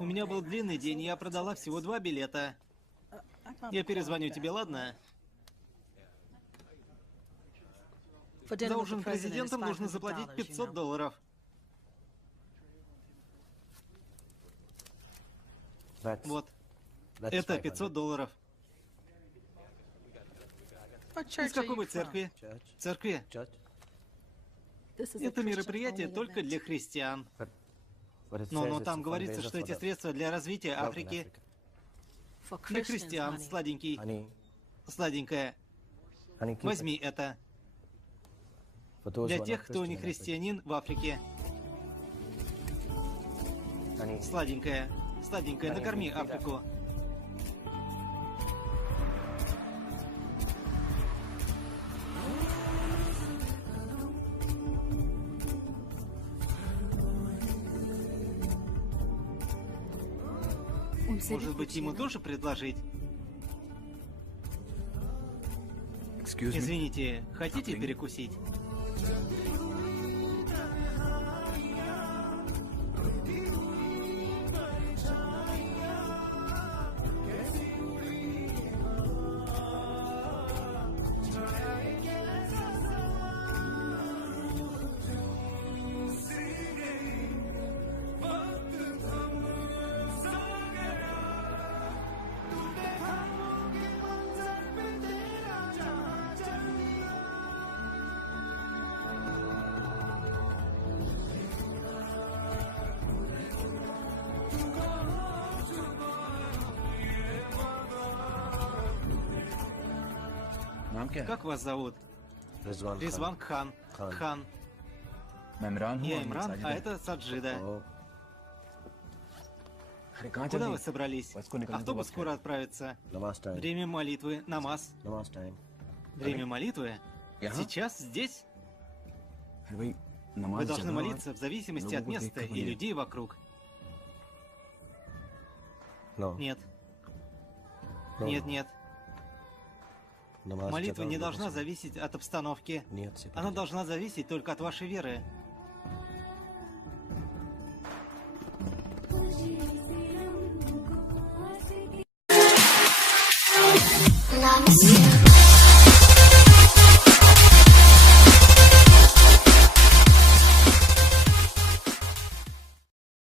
У меня был длинный день, я продала всего 2 билета. Я перезвоню тебе, ладно? За ужин президентам нужно заплатить $500. Вот. Это $500. Из какой вы церкви? Церкви? Это мероприятие только для христиан. Но там говорится, что эти средства для развития Африки. Для христиан, сладенький. Сладенькая. Возьми это. Для тех, кто не христианин в Африке. Сладенькая. Сладенькая, накорми Африку. Может быть, ему тоже предложить? Извините, хотите перекусить? Как вас зовут? Резван Кхан. Хан. Я Имран, а это Саджида. Куда вы собрались? Автобус скоро отправится. Время молитвы. Намаз. Время молитвы? Сейчас? Здесь? Вы должны молиться в зависимости от места и людей вокруг. Нет. Нет. Молитва не должна зависеть от обстановки. Она должна зависеть только от вашей веры. Love you.